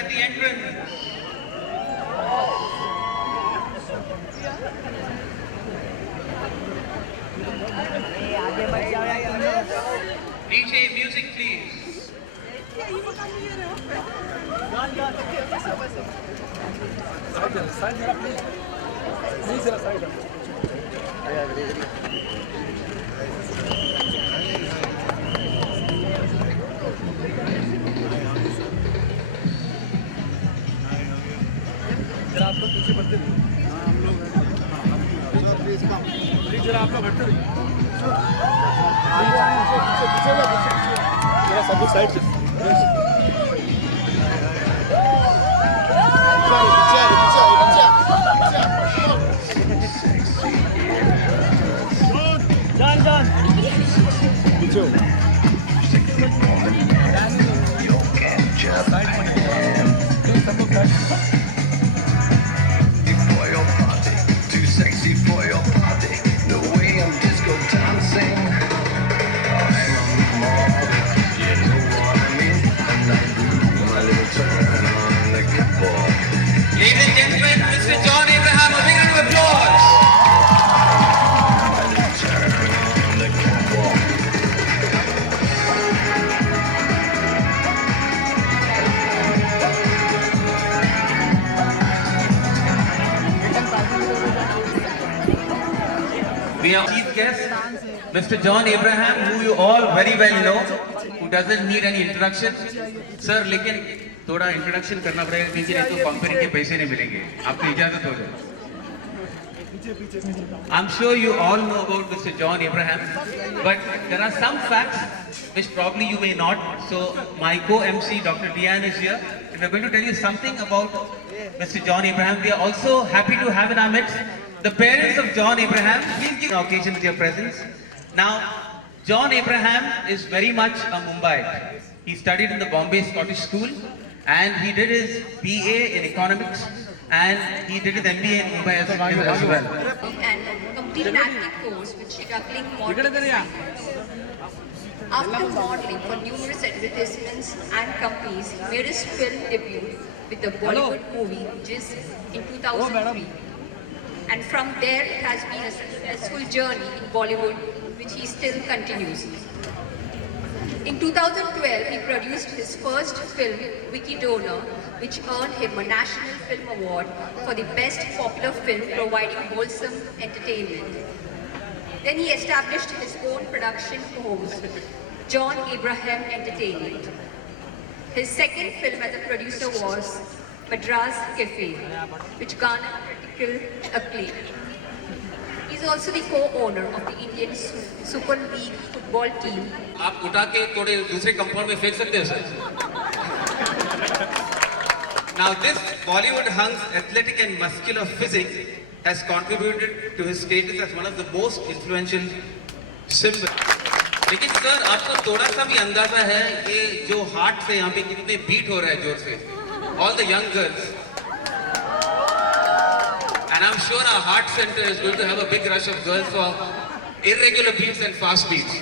at the entrance. DJ, music please. जरा आप लोग पीछे बढ़ते रहिए। प्लीज जरा आप लोग हटते रहिए। जरा सब लोग साइड से। जान पीछे सब लोग side. For your party, too sexy for your party. The way I'm disco dancing. I'm on the mob, you know what I mean. And I do my little turn on the catwalk. Ladies and gentlemen, Mr. John Abraham, a big round of applause. My little turn on the catwalk. We have chief guest, Mr. John Abraham, who you all very well know, who doesn't need any introduction. Sir, लेकिन थोड़ा introduction करना पड़ेगा क्योंकि नहीं तो company के पैसे नहीं मिलेंगे. आपको इजाजत हो जाए. I'm sure you all know about Mr. John Abraham, but there are some facts which probably you may not. So my co-MC Dr. Diane is here, and we're going to tell you something about Mr. John Abraham. We are also happy to have in our midst the parents of John Abraham. Please give an occasion with your presence. Now, John Abraham is very much a Mumbaite. He studied in the Bombay Scottish School, and he did his BA in economics, and he did his MBA in Mumbai as well. And complete an acting course with struggling modeling. After modeling for numerous advertisements and companies, he made his film debut with the Bollywood movie Jis in 2003. And from there, it has been a successful journey in Bollywood, which he still continues. In 2012, he produced his first film, Vicky Donor, which earned him a National Film Award for the Best Popular Film providing wholesome entertainment. Then he established his own production house, John Abraham Entertainment. His second film as a producer was Madras Cafe, which garnered critical acclaim. He is also the co-owner of the Indian Super League football team. आप उठा के थोड़े दूसरे compound में फेंक सकते हो sir. Now this Bollywood hung's athletic and muscular physique has contributed to his status as one of the most influential symbols. लेकिन सर आपको थोड़ा सा भी अंदाजा है ये जो हार्ट से यहाँ पे कितने बीट हो रहा है जोर से. All the young girls. And I'm sure our heart center is going to have a big rush of girls for irregular beats and fast beats.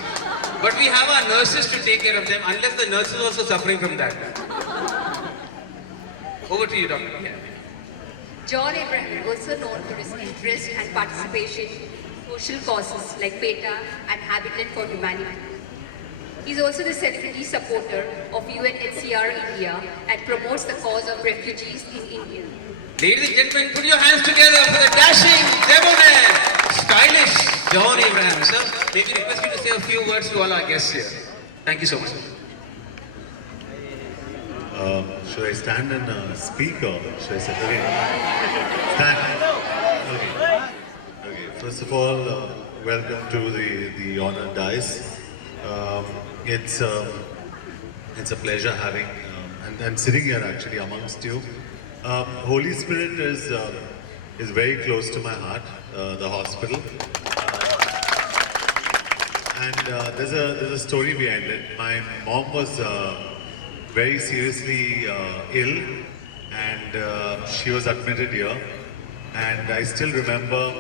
But we have our nurses to take care of them, unless the nurse is also suffering from that. Over to you, Doctor. Yeah. John Abraham, also known for his interest and participation in social causes like PETA and Habitat for Humanity. He is also the celebrity supporter of UNHCR India and promotes the cause of refugees in India. Ladies and gentlemen, put your hands together for the dashing, debonair, stylish John Abraham. Sir, may we request you to say a few words to all our guests here. Thank you so much. Should I stand and speak or should I sit again? Stand. Okay. First of all, welcome to the honored dais. It's a pleasure having and sitting here actually amongst you. Holy Spirit is very close to my heart. The hospital. And there's a story behind it. My mom was very seriously ill, and she was admitted here. And I still remember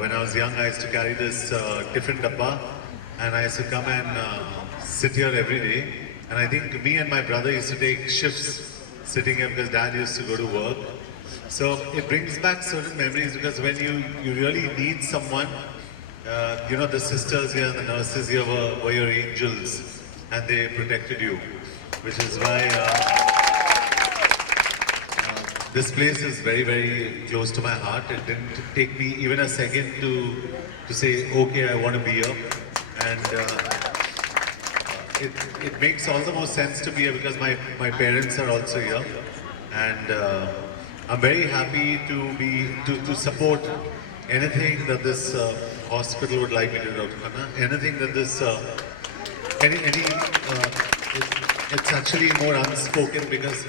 when I was young, I used to carry this tiffin dabba, and I used to come and sit here every day. And I think me and my brother used to take shifts sitting here because Dad used to go to work. So it brings back certain memories because when you really need someone, you know, the sisters here and the nurses here were your angels and they protected you, which is why this place is very, very close to my heart. It didn't take me even a second to say, okay, I want to be here. And it makes all the more sense to be here because my parents are also here. And I'm very happy to support anything that this hospital would like me to do, Dr. Khanna. Anything that this, it's actually more unspoken because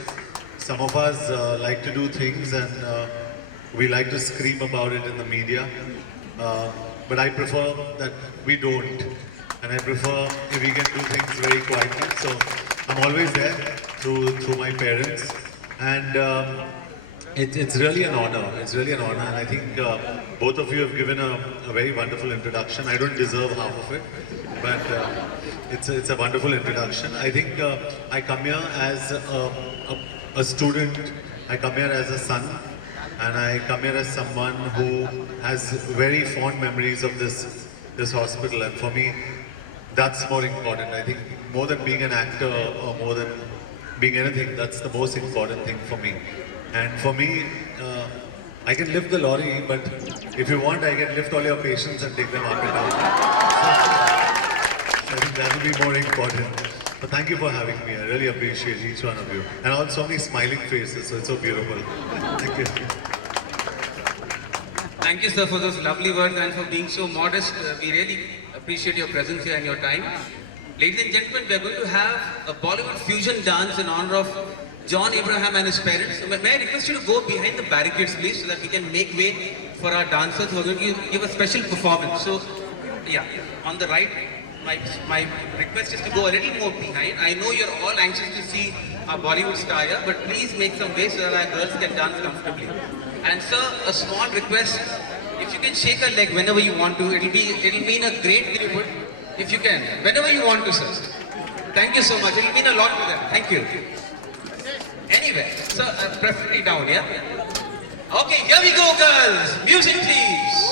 some of us like to do things and we like to scream about it in the media. But I prefer that we don't. And I prefer if we can do things very quietly. So I'm always there through my parents. And it's really an honor. It's really an honor. And I think both of you have given a very wonderful introduction. I don't deserve half of it. But it's a wonderful introduction. I think I come here as a student. I come here as a son. And I come here as someone who has very fond memories of this hospital. And for me, that's more important. I think more than being an actor or more than being anything, that's the most important thing for me. And for me, I can lift the lorry, but if you want, I can lift all your patients and take them up and down. I think that will be more important. But thank you for having me. I really appreciate each one of you. And on so many smiling faces, so it's so beautiful. Thank you. Thank you, sir, for those lovely words and for being so modest. We really appreciate your presence here and your time. Ladies and gentlemen, we are going to have a Bollywood fusion dance in honor of John Abraham and his parents. So may I request you to go behind the barricades, please, so that we can make way for our dancers who are going to give a special performance. So, yeah, on the right, my request is to go a little more behind. I know you're all anxious to see our Bollywood star here, but please make some way so that our girls can dance comfortably. And sir, a small request, if you can shake a leg whenever you want to, it'll mean a great deal. If you can, whenever you want to, sir. Thank you so much. It'll mean a lot to them. Thank you. Anyway, sir, preferably down, yeah? Okay, here we go, girls. Music, please.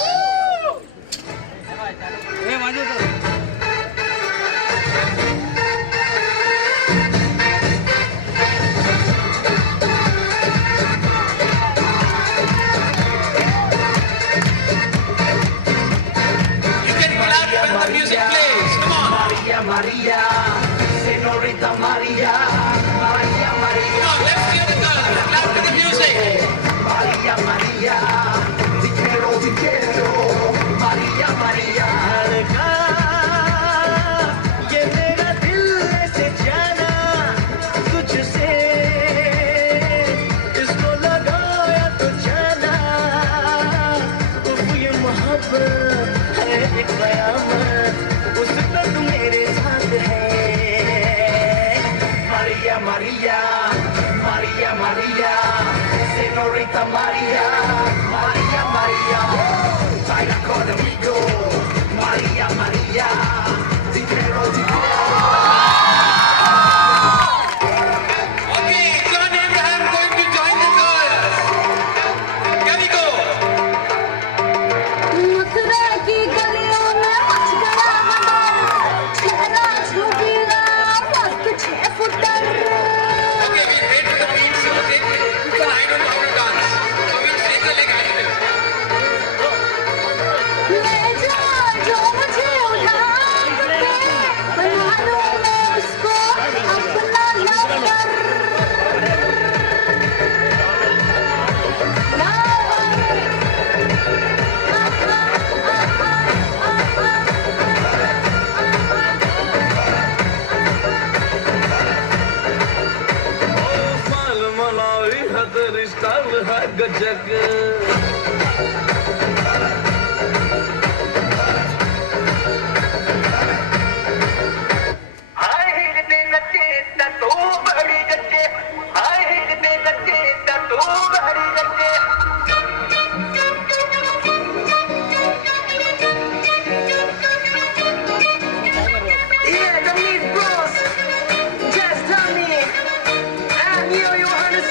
Maria, Senorita Maria, Maria, Maria. Come on, let's hear the girls. Clap to the music. Maria, Maria, te quiero, Maria, Maria. ये मेरा दिल ऐसे जाना तुझसे इसको लगाया तो जाना उफ ये मोहब्बत है एक कयामत उस तक मेरे साथ है Maria, Maria, Maria, Maria, Senorita Maria, Maria, Maria, baila conmigo, Maria, Maria, te quiero, te quiero. Okay, John Abraham going to join the girls. Here we go. Mathura की गलियों में मच गया मनोर चेहरा छुपीला मस्त 6 footer Okay, we'll wait for the beats, okay? I don't know how to dance. So we'll shake the leg a little. ले जा जो मुझे उठा के बना दूं मैं उसको अपना लवर माल मलाई हदर स्टाइल है गजक हाय हिरने नचे तू बड़ी जच्चे हाय हिरने नचे तू बड़ी जच्चे Yeah, don't need bros. Just tell me. I'm you, you understand?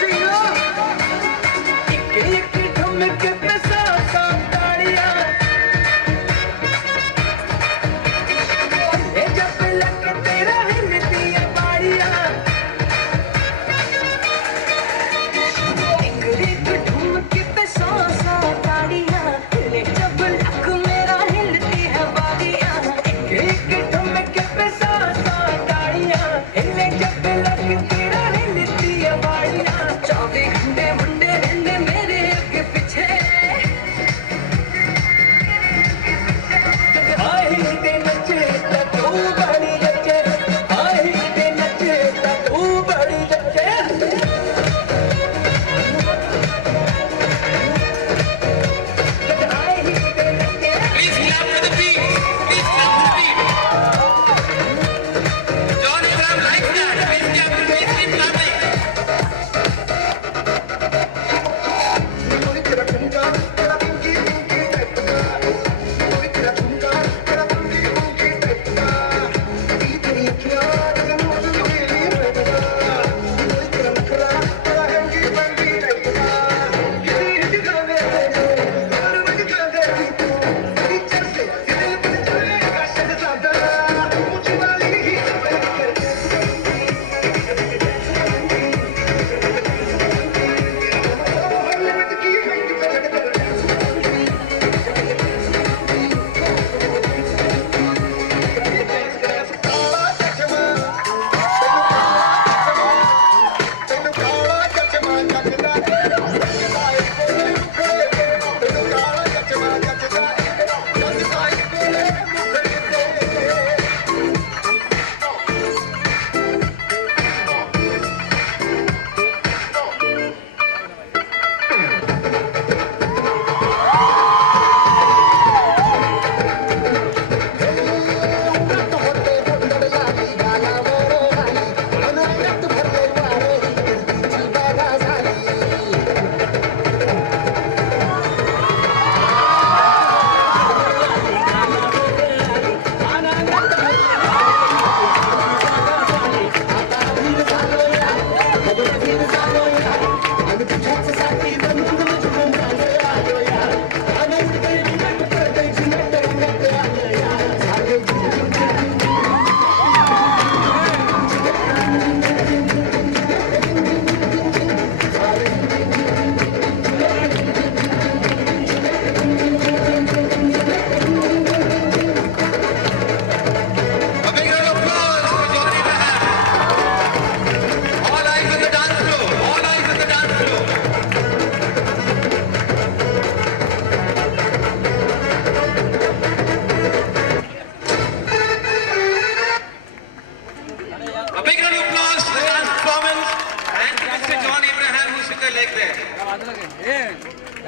put the leg there.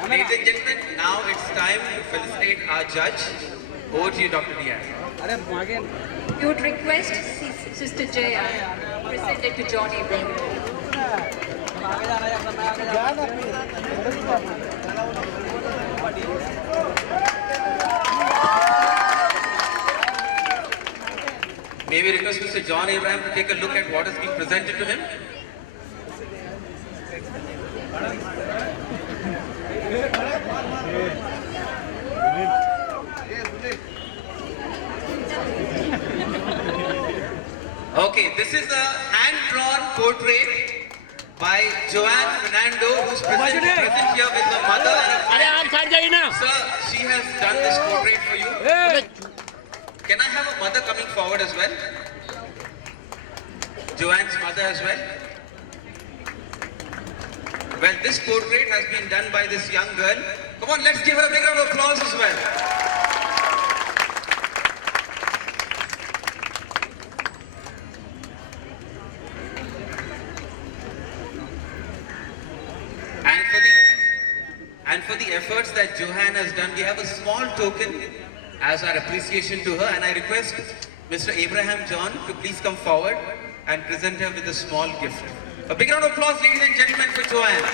Ladies and gentlemen, now it's time to felicitate our judge. Over to you, Dr. Diaz. We would request Sister Jaya presented to John Abraham. May we request Mr. John Abraham to take a look at what has been presented to him? Okay, this is a hand-drawn portrait by Joanne Fernando, who's present here with her mother and a friend. Sir, she has done this portrait for you. Can I have a mother coming forward as well? Joanne's mother as well. Well, this portrait has been done by this young girl. Come on, let's give her a big round of applause as well. And for the efforts that Joanne has done, we have a small token as our appreciation to her, and I request Mr. Abraham John to please come forward and present her with a small gift. A big round of applause, ladies and gentlemen, for Joanne.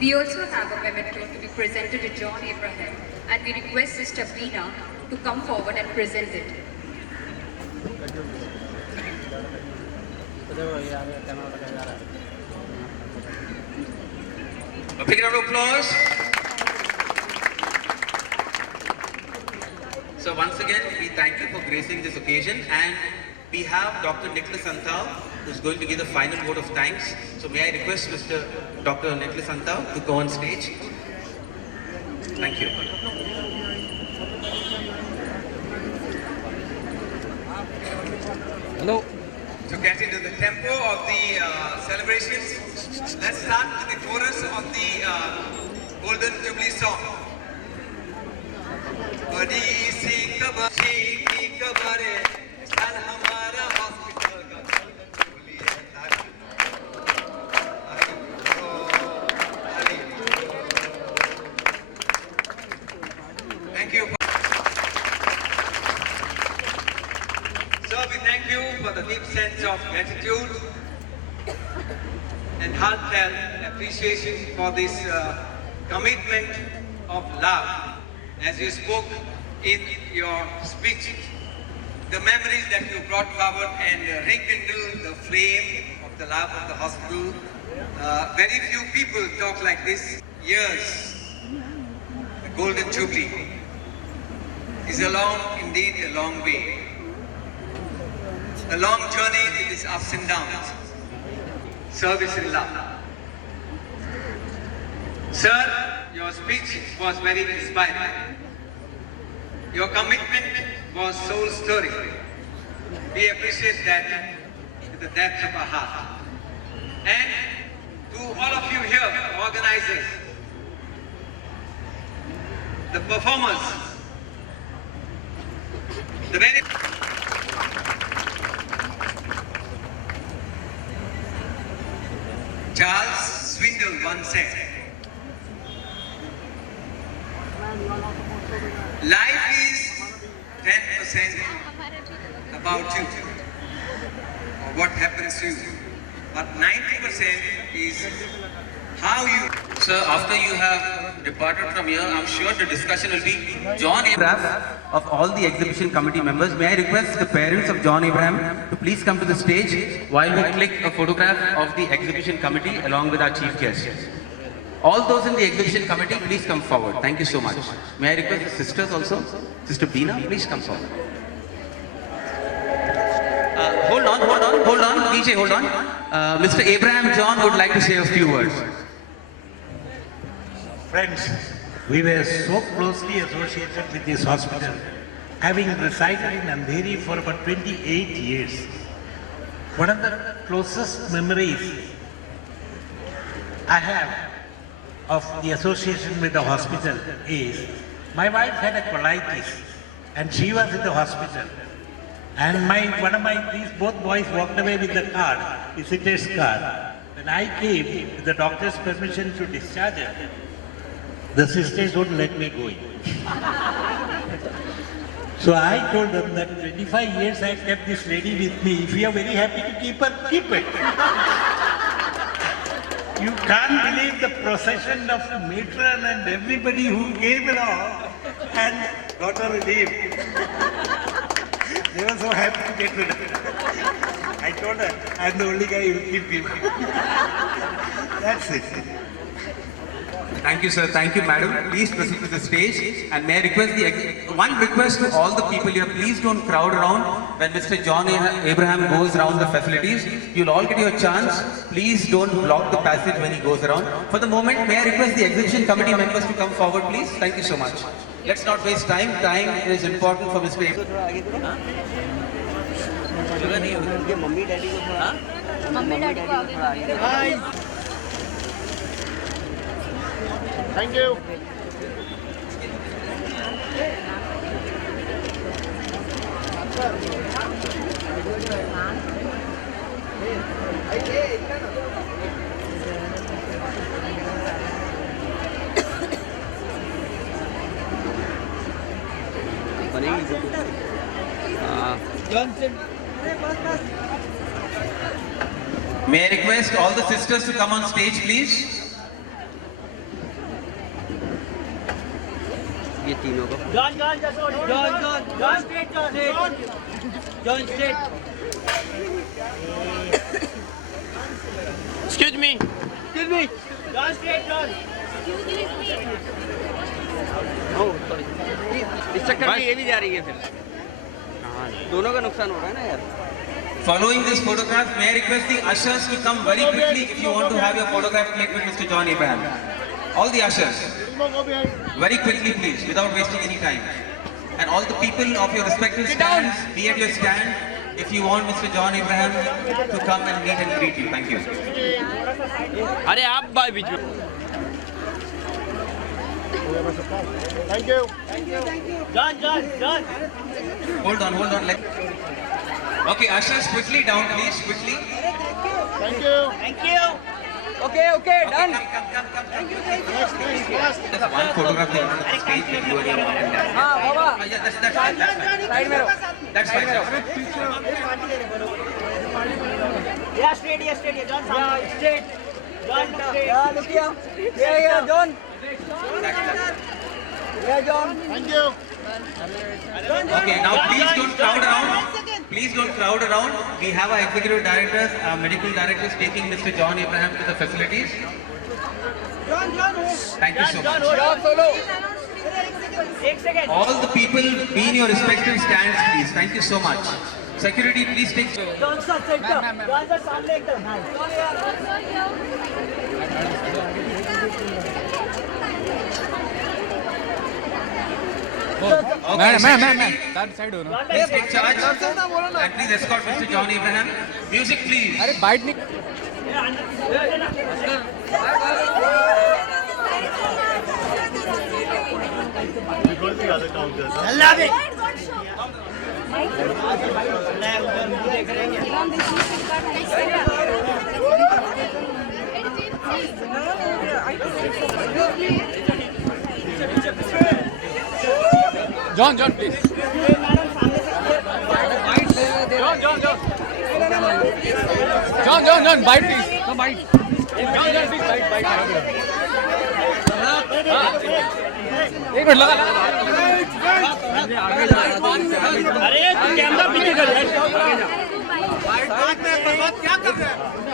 We also have a memento to be presented to John Abraham, and we request Sister Beena to come forward and present it. A big round of applause. So once again, we thank you for gracing this occasion, and we have Dr. Nicholas Antau, who's going to give the final vote of thanks. So may I request Mr. Dr. Nicholas Antau to go on stage. Thank you. Hello. To get into the tempo of the celebrations, let's start with the chorus of the Golden Jubilee song. बड़ी सी खबर की खबर है, कल हमारा hospital का jubilee है। Thank you. So we thank you for the deep sense of gratitude and heartfelt appreciation for this commitment of love. As you spoke in your speech, the memories that you brought forward and rekindled the flame of the love of the hospital. Very few people talk like this. Years, the Golden Jubilee is indeed a long way. A long journey with its ups and downs. Service in love. Sir, your speech was very inspiring. Your commitment was soul stirring. We appreciate that with the depth of our heart. And to all of you here, organizers, the performers, the very Charles Swindoll once said, life is 10% about you, or what happens to you, but 90% is how you... Sir, after you have departed from here, I'm sure the discussion will be John Abraham of all the exhibition committee members. May I request the parents of John Abraham to please come to the stage while we click a photograph of the exhibition committee along with our chief guest. All those in the exhibition committee, please come forward. Thank you so much. May I request the sisters also? Sister Beena, please come forward. Hold on. DJ, hold on. Mr. Abraham John would like to say a few words. Friends, we were so closely associated with this hospital, having resided in Andheri for about 28 years. One of the closest memories I have of the association with the hospital is my wife had a colitis and she was in the hospital. And both boys walked away with the card, visitor's card. When I came with the doctor's permission to discharge her, the sisters wouldn't let me go in. So I told them that 25 years I kept this lady with me. If you are very happy to keep her, keep it. You can't believe the procession of the matron and everybody who came along and got her relieved. They were so happy to get rid of her. I told her, I'm the only guy who will keep you. That's it. Thank you, sir. Thank you, madam. Please proceed to the stage. And may I request one request to all the people here. Please don't crowd around when Mr. John Abraham goes around the facilities. You'll all get your chance. Please don't block the passage when he goes around. For the moment, may I request the exhibition committee members to come forward, please? Thank you so much. Let's not waste time. Time is important for Mr. Abraham. Mummy daddy को आगे Thank you. May I request all the sisters to come on stage, please? John, straight. Excuse me. John, straight, John. Oh, sorry. इस चक्कर में ये भी जा रही है फिर दोनों का नुकसान हो रहा है ना यार. Following this photograph, may I request the ushers to come very quickly if you want to have your photograph clicked with Mr. John Abraham. All the ushers, very quickly please, without wasting any time. And all the people of your respective stands, be at your stand if you want Mr. John Abraham to come and meet and greet you. Thank you. अरे आप bye बीच में. Thank you. John. Hold on. Okay, ushers, quickly down please, quickly. Thank you. Okay, done. Come. Just one photograph there on the stage with you and your mom and dad. हाँ बाबा. Yeah, that's fine. Side में रहो. That's fine. Yeah, straight. John, straight. John, straight. Yeah, look here. Yeah, John. Yeah, John. Thank you. Okay, now please don't crowd around. We have our executive directors, our medical directors taking Mr. John Abraham to the facilities. Thank you so much. John solo. All the people be in your respective stands, please. Thank you so much. Security, please take. John, सामने एकदम. Okay, that side हो ना. Please take charge and please escort Mr. John Abraham. Music, please. अरे bite नहीं. We go to the other counters. John, please. John, bite please. No bite. John, please bite. एक minute लगा. अरे camera पीछे कर यार.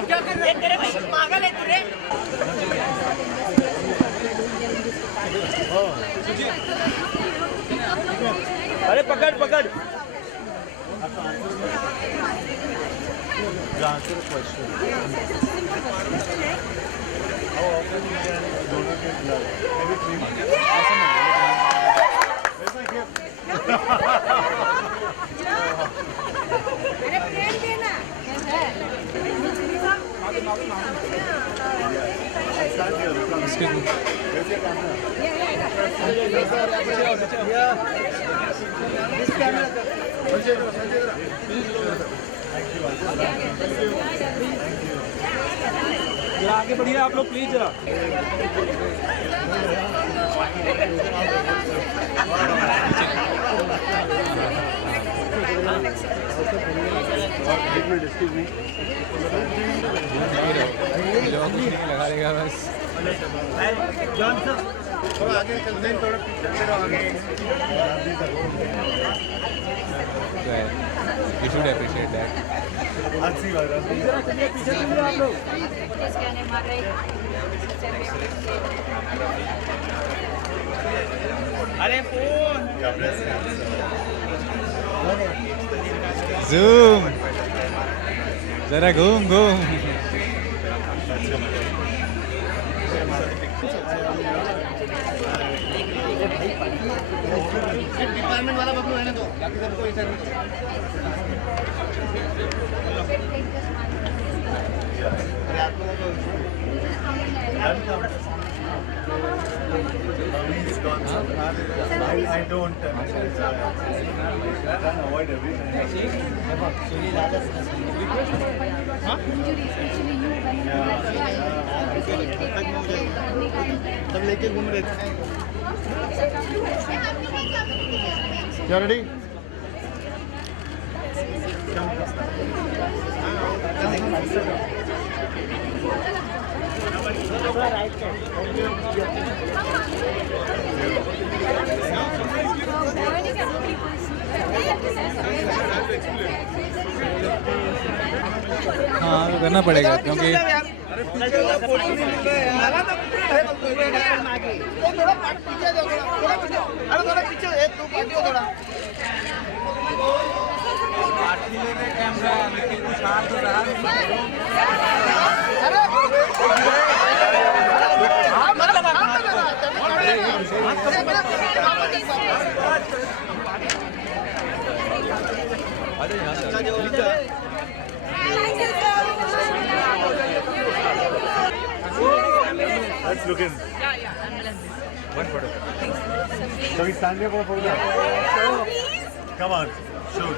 क्या कर रहे हैं? तेरे पागल है तेरे. अरे पकड़. To answer the question. How often you can जरा आगे बढ़िए आप लोग प्लीज जरा लगा लेगा बस थोड़ा आगे चलते हैं, थोड़ा पीछे रहो आगे। You should appreciate that. अच्छी बात है। पीछे चलिए आप लोग अरे phone God bless you. Zoom. जरा घूम घूम डिपार्टमेंट वाला बबलू रहने दो बाकी सबको इधर He's gone so far. I don't avoid everything. सब लेके घूम रहे थे क्या रेडी हाँ तो करना पड़ेगा क्योंकि Let's look in. One photo. So we stand here for a photo. Come on, shoot.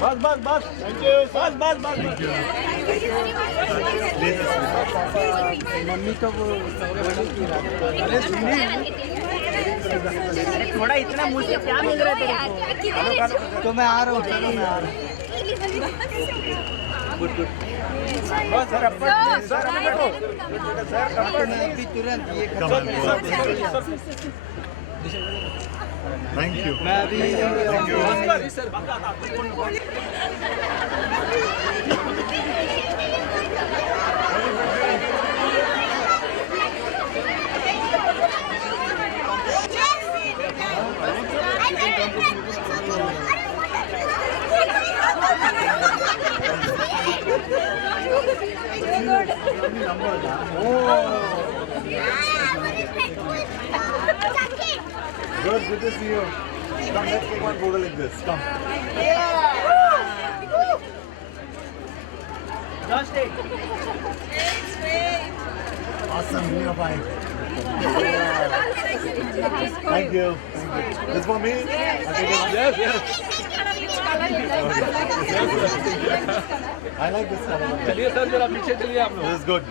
बस बस बस थैंक यू बस बस बस मम्मी तो वो अरे सुनिए थोड़ा इतना मुझसे क्या मिल रहा है तेरे को तो मैं आ रहा हूँ चलो मैं आ रहा हूँ गुड गुड बस सर अपन सर अपन अभी तुरंत ये Come on, go on. Thank you. मैं अभी Thank you. Good to see you. Come, let's take one photo like this. Come. Just एक Awesome, you're fine. Thank you. This for me? Yes, yes. I like this color. चलिए sir जरा पीछे चलिए आप लोग This is good.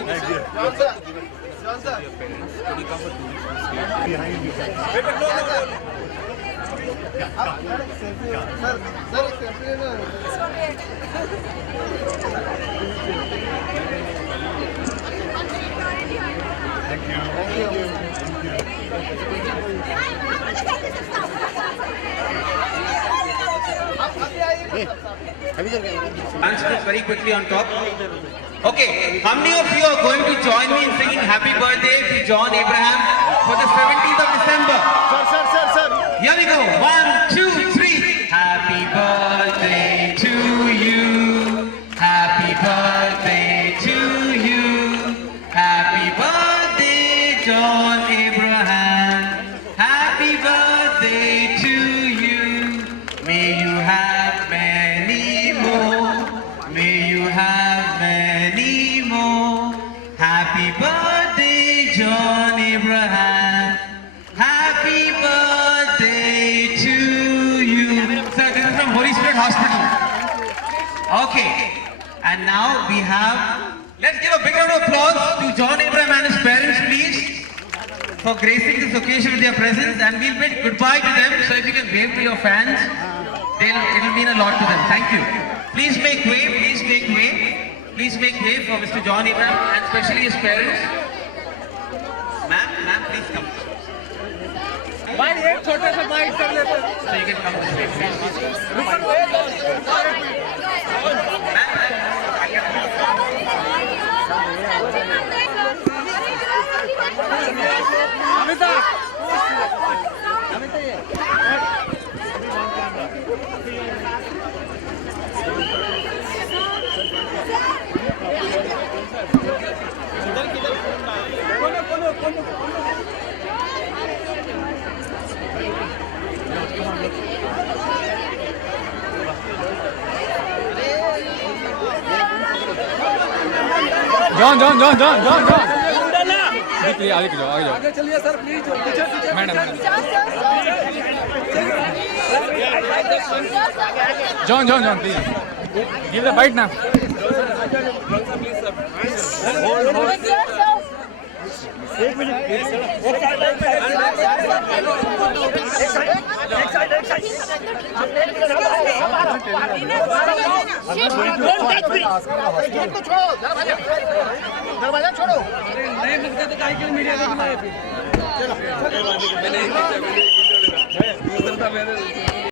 Thank you. Behind you. Thank you. Sanskrit very quickly on top. Okay, how many of you are going to join me in singing happy birthday to John Abraham for the 17th of December? Here we go. 1, 2, 3. Happy birthday to you. Happy birthday to you. Happy birthday, John Abraham. Happy birthday to you. May you have many more. May you have many more. Happy birthday, John Abraham. Happy birthday to you. Sir, this is from Holy Spirit Hospital. Okay. And now we have, let's give a big round of applause to John Abraham and his parents, please, for gracing this occasion with their presence. And we'll bid goodbye to them. So if you can wave to your fans, it'll mean a lot to them. Thank you. Please make way, please make way. Please make way for Mr. John Abraham and especially his parents. Ma'am, please come. एक छोटा सा bike कर लेते हैं। So you can come this way, Amita John John John John John John please आगे जाओ आगे चलिए सर प्लीज जाओ madam John John John please give the bite ना दरवाजा छोड़ो नहीं मुझे तो काहे के मीडिया देखना है फिर चलो